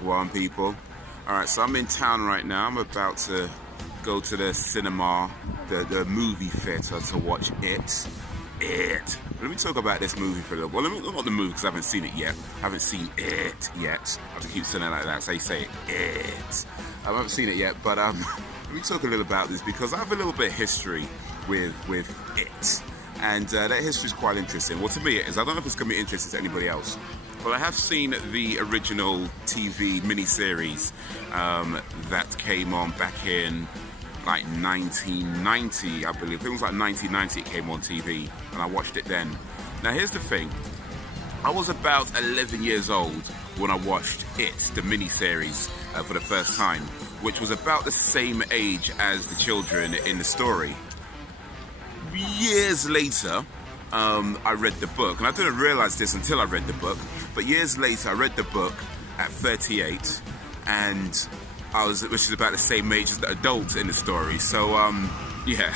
Wagwan people. Alright, so I'm in town right now. I'm about to go to the cinema, the movie theater to watch It. Let me talk about this movie for a little. Well, not the movie because I haven't seen it yet. I haven't seen it yet. I have to keep saying it like that. So you say it. I haven't seen it yet, but let me talk a little about this because I have a little bit of history with It. And that history is quite interesting. Well, to me it is. I don't know if it's going to be interesting to anybody else. Well, I have seen the original TV miniseries that came on back in like 1990, I believe. It was like 1990 it came on TV, and I watched it then. Now, here's the thing. I was about 11 years old when I watched It, the miniseries, for the first time, which was about the same age as the children in the story. Years later, I read the book, and I didn't realize this until I read the book, but years later I read the book at 38, and which is about the same age as the adults in the story. So yeah,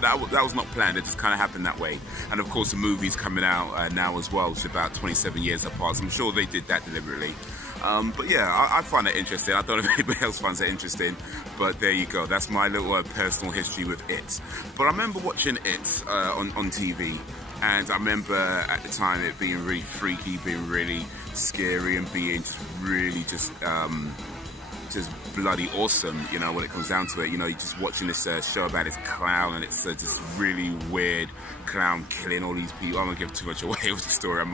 that was not planned. It just kind of happened that way. And of course the movie's coming out now as well. It's about 27 years apart, so I'm sure they did that deliberately. But yeah, I find it interesting. I don't know if anybody else finds it interesting, but there you go. That's my little personal history with It. But I remember watching It on TV, and I remember at the time it being really freaky, being really scary, and being really just bloody awesome, you know, when it comes down to it. You know, you're just watching this show about this clown, and it's this really weird clown killing all these people. I don't give too much away with the story.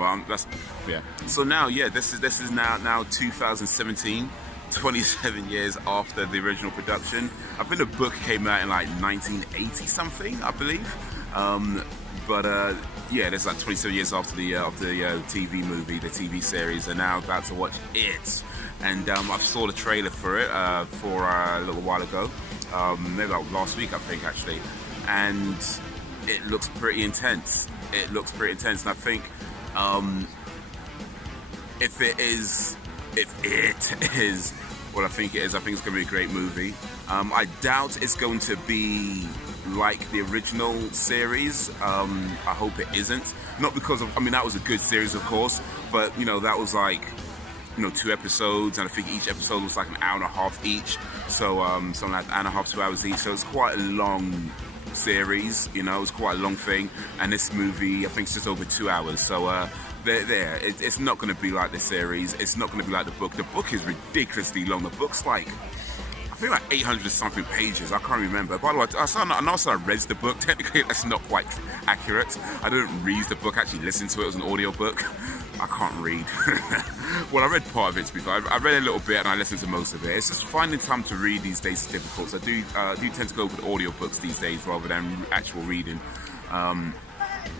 Yeah. So now, yeah, this is now 2017, 27 years after the original production. I think the book came out in like 1980 something, I believe. Yeah, that's like 27 years after the TV movie, the TV series, and now about to watch It. And I saw the trailer for it for a little while ago, maybe like last week I think actually, and it looks pretty intense. And I think if it is what I think it is, I think it's going to be a great movie. I doubt it's going to be like the original series. I hope it isn't. Not because of, I mean, that was a good series, of course, but you know, that was like, you know, 2 episodes, and I think each episode was like an hour and a half each. So something like an hour and a half, 2 hours each. So it's quite a long series, you know, it's quite a long thing. And this movie, I think it's just over 2 hours. So it's not going to be like the series. It's not going to be like the book. The book is ridiculously long. The book's like, I feel like 800 something pages. I can't remember. By the way, I know I read the book. Technically, that's not quite accurate. I didn't read the book. I actually listened to it. It was an audio book. I can't read. Well, I read part of it, to be fair. I read a little bit and I listened to most of it. It's just finding time to read these days is difficult. So I do tend to go with audiobooks these days rather than actual reading.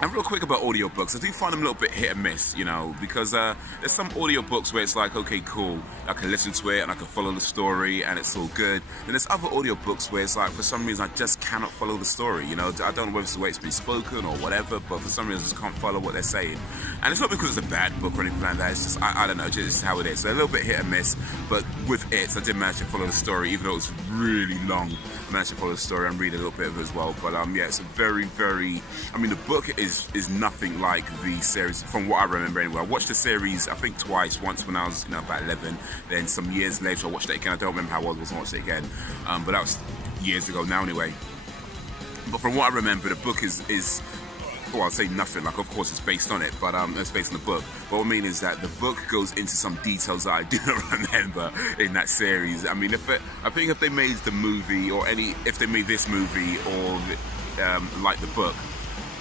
And real quick about audiobooks, I do find them a little bit hit and miss, you know, because there's some audiobooks where it's like, okay, cool, I can listen to it and I can follow the story and it's all good. And there's other audiobooks where it's like, for some reason, I just cannot follow the story, you know. I don't know whether it's the way it's been spoken or whatever, but for some reason, I just can't follow what they're saying. And it's not because it's a bad book or anything like that, it's just, I don't know, just how it is. So a little bit hit and miss, but with It, I did manage to follow the story, even though it was really long. I managed to follow the story and read a little bit of it as well. But yeah, it's a very, very, I mean, the book is nothing like the series from what I remember anyway. I watched the series I think twice, once when I was, you know, about 11, then some years later I watched it again. I don't remember how old I was and watched it again, but that was years ago now anyway. But from what I remember, the book is well, I'll say nothing, like of course it's based on it, but it's based on the book. But what I mean is that the book goes into some details that I do not remember in that series. I mean, I think if they made the movie if they made this movie or like the book,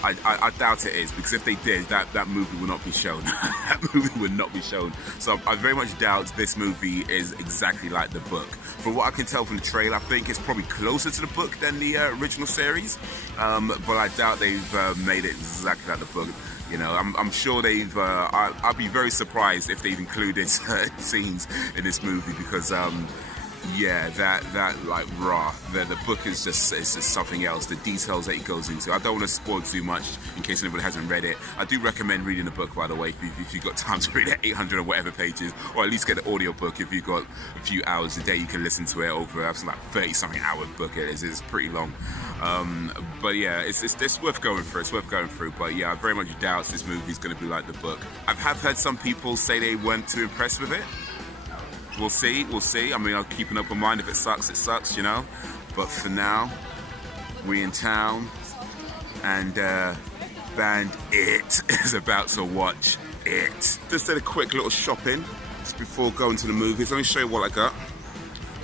I doubt it is, because if they did, that movie would not be shown. That movie would not be shown. So I very much doubt this movie is exactly like the book. From what I can tell from the trailer, I think it's probably closer to the book than the original series. But I doubt they've made it exactly like the book. You know, I'm sure they've. I'd be very surprised if they've included certain scenes in this movie because. Yeah, that like raw. The book is just something else. The details that it goes into. I don't want to spoil too much in case anybody hasn't read it. I do recommend reading the book, by the way, if you've got time to read it, 800 or whatever pages, or at least get an audio book. If you've got a few hours a day, you can listen to it over. It's like 30-something hour book. It is. It's pretty long. But yeah, it's worth going through. It's worth going through. But yeah, I very much doubt this movie's going to be like the book. I have heard some people say they weren't too impressed with it. we'll see. I mean, I'll keep an open mind. If it sucks, you know. But for now, we in town, and band It is about to watch It. Just did a quick little shopping just before going to the movies. Let me show you what I got.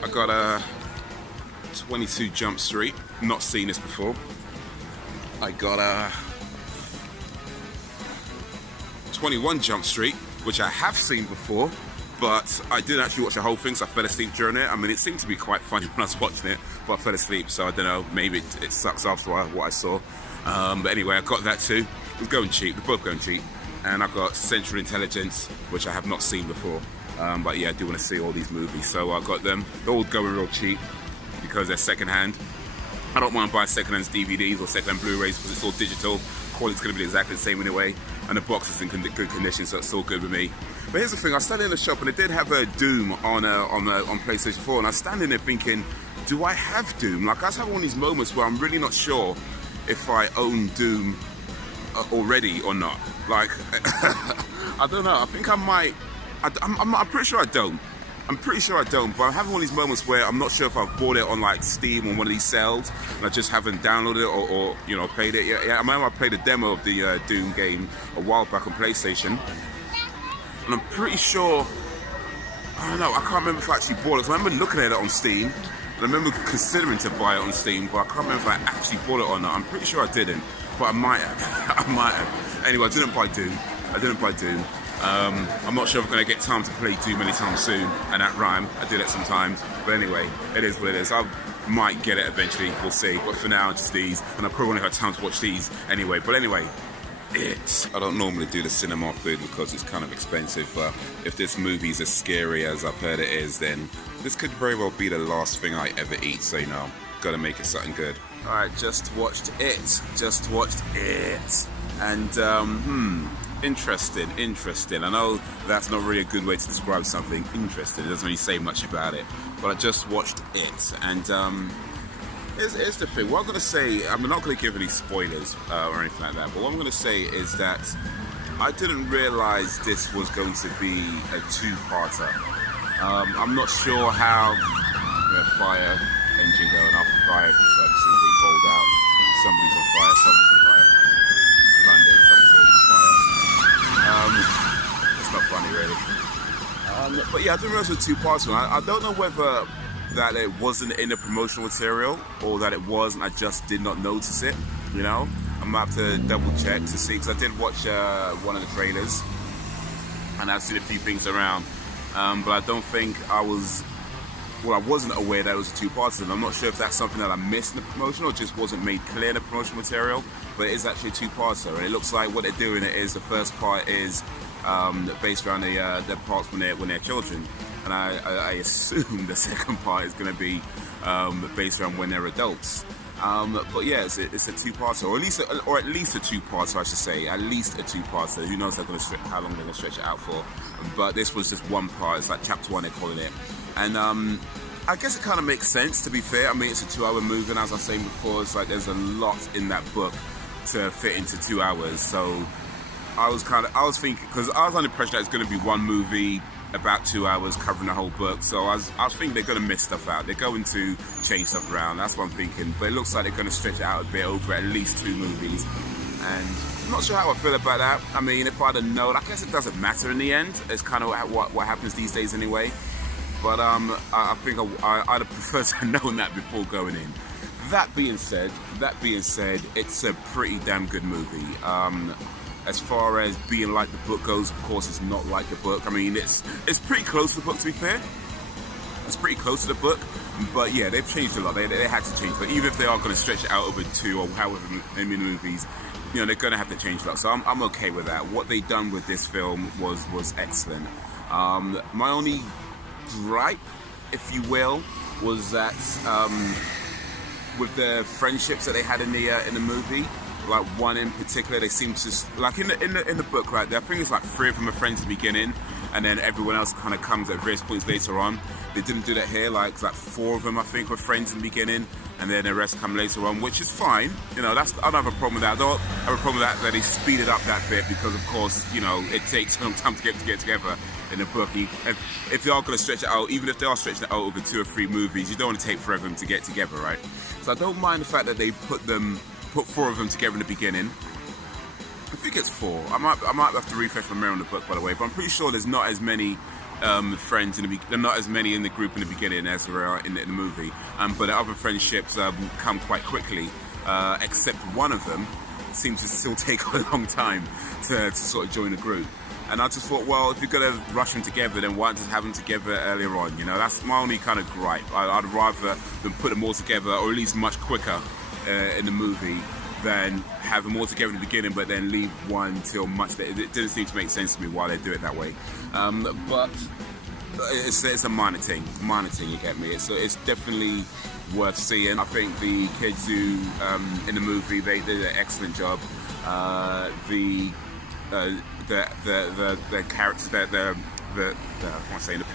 I got a 22 Jump Street. Not seen this before. I got a 21 Jump Street, which I have seen before, but I didn't actually watch the whole thing, so I fell asleep during it. I mean, it seemed to be quite funny when I was watching it, but I fell asleep, so I don't know, maybe it sucks after what I saw. But anyway, I got that too. It was going cheap, they're both going cheap. And I got Central Intelligence, which I have not seen before. But yeah, I do want to see all these movies, so I got them. They're all going real cheap because they're secondhand. I don't want to buy secondhand DVDs or secondhand Blu-rays because it's all digital. Quality's going to be exactly the same anyway, and the box is in good condition, so it's all good with me. But here's the thing: I was standing in the shop and it did have a Doom on PlayStation 4, and I was standing there thinking, do I have Doom? Like, I was having one of these moments where I'm really not sure if I own Doom already or not. Like, I don't know. I think I might. I'm pretty sure I don't. I'm pretty sure I don't, but I'm having one of these moments where I'm not sure if I've bought it on like Steam or one of these sales, and I just haven't downloaded it or you know, played it yet. Yeah, I remember I played a demo of the Doom game a while back on PlayStation, and I'm pretty sure, I don't know, I can't remember if I actually bought it. I remember looking at it on Steam, and I remember considering to buy it on Steam, but I can't remember if I actually bought it or not. I'm pretty sure I didn't, but I might have. I might have. Anyway, I didn't buy Doom. I'm not sure if I'm going to get time to play Doom anytime soon, and that rhyme, I do that sometimes, but anyway, it is what it is. I might get it eventually, we'll see, but for now, just these, and I probably won't have time to watch these anyway, but anyway, It. I don't normally do the cinema food because it's kind of expensive, but if this movie's as scary as I've heard it is, then this could very well be the last thing I ever eat, so you know, gotta make it something good. Alright, just watched It, and interesting. I know that's not really a good way to describe something. Interesting, it doesn't really say much about it, but I just watched It, and here's the thing. What I'm going to say, I'm not going to give any spoilers or anything like that, but what I'm going to say is that I didn't realize this was going to be a two-parter. I'm not sure how fire engine going off, fire services being rolled out, somebody's on fire, someone's on fire, London, someone's on fire. It's not funny really. But yeah, I didn't realize it was a two-parter. I don't know whether that it wasn't in the promotional material or that it was and I just did not notice it, you know. I'm gonna have to double check to see, because I did watch one of the trailers and I've seen a few things around, but I don't think I wasn't aware that it was a two-parter, and I'm not sure if that's something that I missed in the promotion or just wasn't made clear in the promotional material, but it is actually a two-parter, and it looks like what they're doing is the first part is based around the parts when they're children, and I assume the second part is going to be based around when they're adults. But yeah, it's a two-parter, or at least a two-parter, I should say. At least a two-parter. Who knows how long they're going to stretch it out for? But this was just one part. It's like chapter 1, they're calling it. And I guess it kind of makes sense, to be fair. I mean, it's a 2-hour movie, and as I was saying before, it's like there's a lot in that book to fit into 2 hours. So I was thinking, because I was under the impression that it's going to be one movie about 2 hours covering the whole book, so I was thinking they're going to miss stuff out, they're going to change stuff around, that's what I'm thinking, but it looks like they're going to stretch it out a bit over at least 2 movies, and I'm not sure how I feel about that. I mean, if I'd have known, I guess it doesn't matter in the end, it's kind of what happens these days anyway, but I think I'd have preferred to have known that before going in. That being said, it's a pretty damn good movie. As far as being like the book goes, of course, it's not like the book. I mean, it's pretty close to the book, to be fair. It's pretty close to the book, but yeah, they've changed a lot. They had to change, but even if they are going to stretch it out over 2 or however many movies, you know, they're going to have to change a lot. So I'm okay with that. What they done with this film was excellent. My only gripe, if you will, was that with the friendships that they had in the movie. Like one in particular, they seem to, like in the book, right? I think it's like 3 of them are friends at the beginning, and then everyone else kind of comes at various points later on. They didn't do that here. Like 4 of them, I think, were friends in the beginning, and then the rest come later on, which is fine. You know, I don't have a problem with that. I don't have a problem with that they speeded up that bit because, of course, you know, it takes some time to get together in a book. If they are going to stretch it out, even if they are stretching it out over 2 or 3 movies, you don't want to take forever to get together, right? So I don't mind the fact that they put 4 of them together in the beginning. I think it's 4. I might have to refresh my memory on the book, by the way, but I'm pretty sure there's not as many friends not as many in the group in the beginning as there are in the movie. But the other friendships come quite quickly, except one of them seems to still take a long time to sort of join the group. And I just thought, well, if you're going to rush them together, then why not just have them together earlier on? You know, that's my only kind of gripe. I'd rather them put them all together, or at least much quicker in the movie, than have them all together in the beginning, but then leave one till much later. It didn't seem to make sense to me why they do it that way. But it's a minor thing, you get me? It's definitely worth seeing. I think the kids who in the movie, they did an excellent job. The characters, the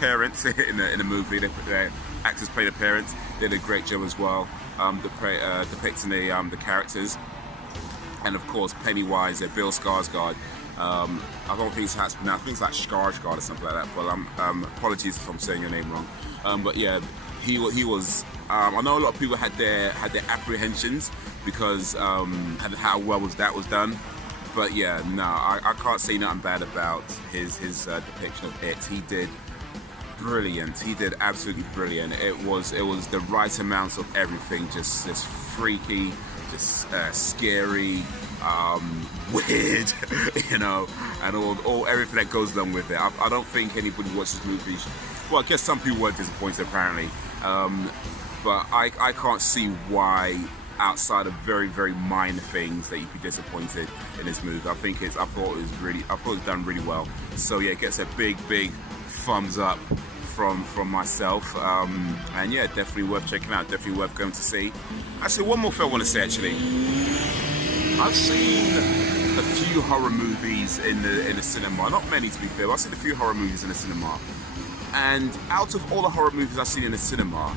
parents in the movie, the actors played the parents, did a great job as well, depicting the characters. And of course, Pennywise, Bill Skarsgård. I don't think it's how it's pronounced. I think it's like Skarsgård or something like that. But apologies if I'm saying your name wrong. But yeah, he was. I know a lot of people had their apprehensions because how well that was done. But yeah, no, I can't say nothing bad about his depiction of it. He did brilliant. He did absolutely brilliant. It was the right amount of everything. Just freaky, just scary, weird, you know, and all everything that goes along with it. I don't think anybody watches movies. Well, I guess some people were disappointed apparently, but I can't see why, outside of very, very minor things, that you'd be disappointed in this movie. I thought it was done really well. So yeah, it gets a big thumbs up from myself, and yeah, definitely worth checking out, definitely worth going to see. Actually, one more thing I want to say, actually. I've seen a few horror movies in the cinema, not many to be fair, but I've seen a few horror movies in the cinema, and out of all the horror movies I've seen in the cinema,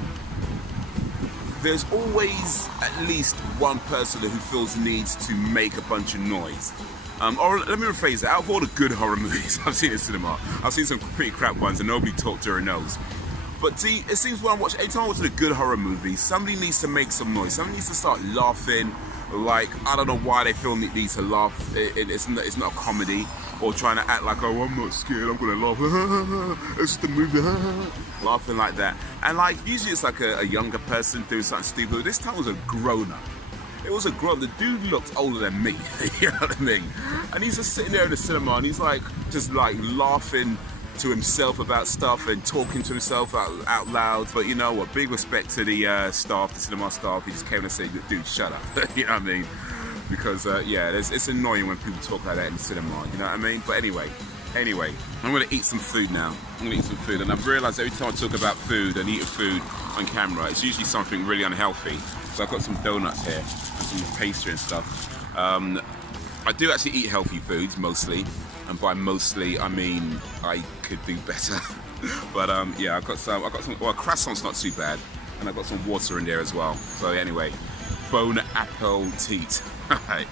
there's always at least one person who feels needs to make a bunch of noise. Or let me rephrase that. Out of all the good horror movies I've seen in cinema, I've seen some pretty crap ones and nobody talked during those. But see, it seems when every time I watch a good horror movie, somebody needs to make some noise. Somebody needs to start laughing. Like, I don't know why they feel need to laugh. It's not a comedy, or trying to act like, oh, I'm not scared, I'm gonna laugh. It's just a movie. Laughing like that. And like, usually it's like a younger person doing something stupid. This time it was a grown-up. It was a grown. The dude looked older than me. You know what I mean? And he's just sitting there in the cinema, and he's like, just like laughing to himself about stuff and talking to himself out loud. But you know what? Big respect to the staff, the cinema staff. He just came and said, "Dude, shut up." You know what I mean? Because yeah, it's annoying when people talk like that in the cinema. You know what I mean? But anyway, I'm gonna eat some food now. And I've realised every time I talk about food and eating food on camera, it's usually something really unhealthy. So I've got some donuts here and some pastry and stuff. I do actually eat healthy foods mostly, and by mostly I mean I could do better. But yeah, I've got some. Well, croissant's not too bad, and I've got some water in there as well. So anyway, bon appetit. Right.